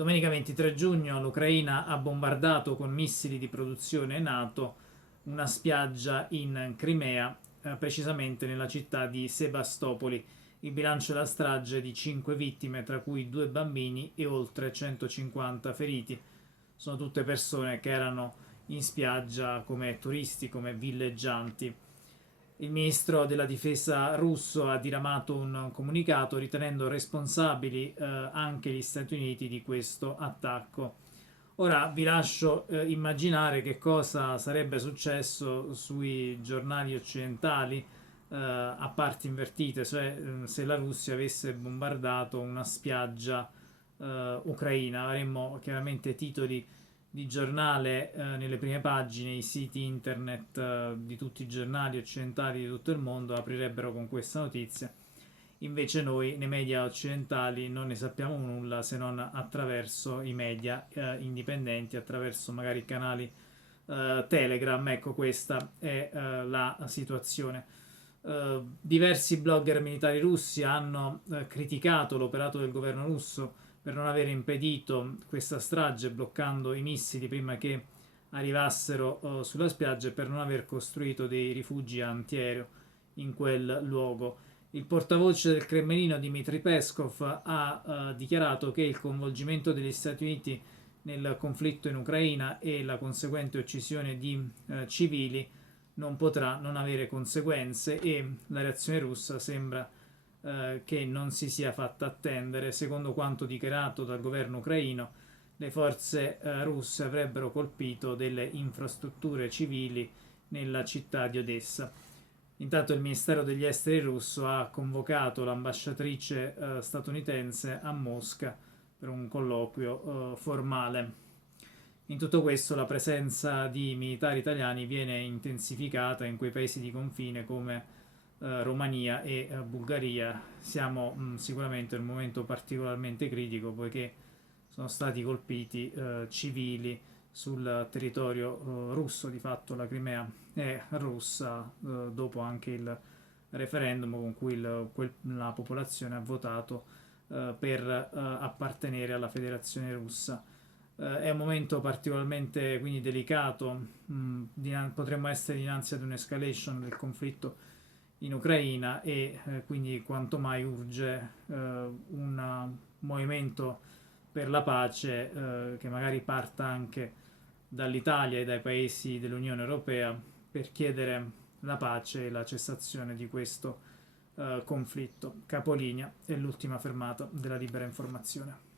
Domenica 23 giugno l'Ucraina ha bombardato con missili di produzione NATO una spiaggia in Crimea, precisamente nella città di Sebastopoli. Il bilancio della strage è di 5 vittime, tra cui 2 bambini e oltre 150 feriti. Sono tutte persone che erano in spiaggia come turisti, come villeggianti. Il ministro della difesa russo ha diramato un comunicato ritenendo responsabili anche gli Stati Uniti di questo attacco. Ora vi lascio immaginare che cosa sarebbe successo sui giornali occidentali a parti invertite, cioè se la Russia avesse bombardato una spiaggia ucraina. Avremmo chiaramente titoli di giornale nelle prime pagine, i siti internet di tutti i giornali occidentali di tutto il mondo aprirebbero con questa notizia. Invece noi nei media occidentali non ne sappiamo nulla se non attraverso i media indipendenti, attraverso magari canali Telegram. Ecco, questa è la situazione. Diversi blogger militari russi hanno criticato l'operato del governo russo per non aver impedito questa strage, bloccando i missili prima che arrivassero sulla spiaggia e per non aver costruito dei rifugi antiaereo in quel luogo. Il portavoce del Cremlino Dmitry Peskov ha dichiarato che il coinvolgimento degli Stati Uniti nel conflitto in Ucraina e la conseguente uccisione di civili non potrà non avere conseguenze, e la reazione russa sembra che non si sia fatta attendere. Secondo quanto dichiarato dal governo ucraino, le forze russe avrebbero colpito delle infrastrutture civili nella città di Odessa. Intanto il Ministero degli Esteri russo ha convocato l'ambasciatrice statunitense a Mosca per un colloquio formale. In tutto questo la presenza di militari italiani viene intensificata in quei paesi di confine come Romania e Bulgaria. Siamo sicuramente in un momento particolarmente critico, poiché sono stati colpiti civili sul territorio russo. Di fatto la Crimea è russa dopo anche il referendum con cui la popolazione ha votato per appartenere alla Federazione Russa. È un momento particolarmente quindi delicato. Potremmo essere dinanzi ad un'escalation del conflitto in Ucraina, e quindi quanto mai urge un movimento per la pace che magari parta anche dall'Italia e dai paesi dell'Unione Europea, per chiedere la pace e la cessazione di questo conflitto. Capolinea è l'ultima fermata della libera informazione.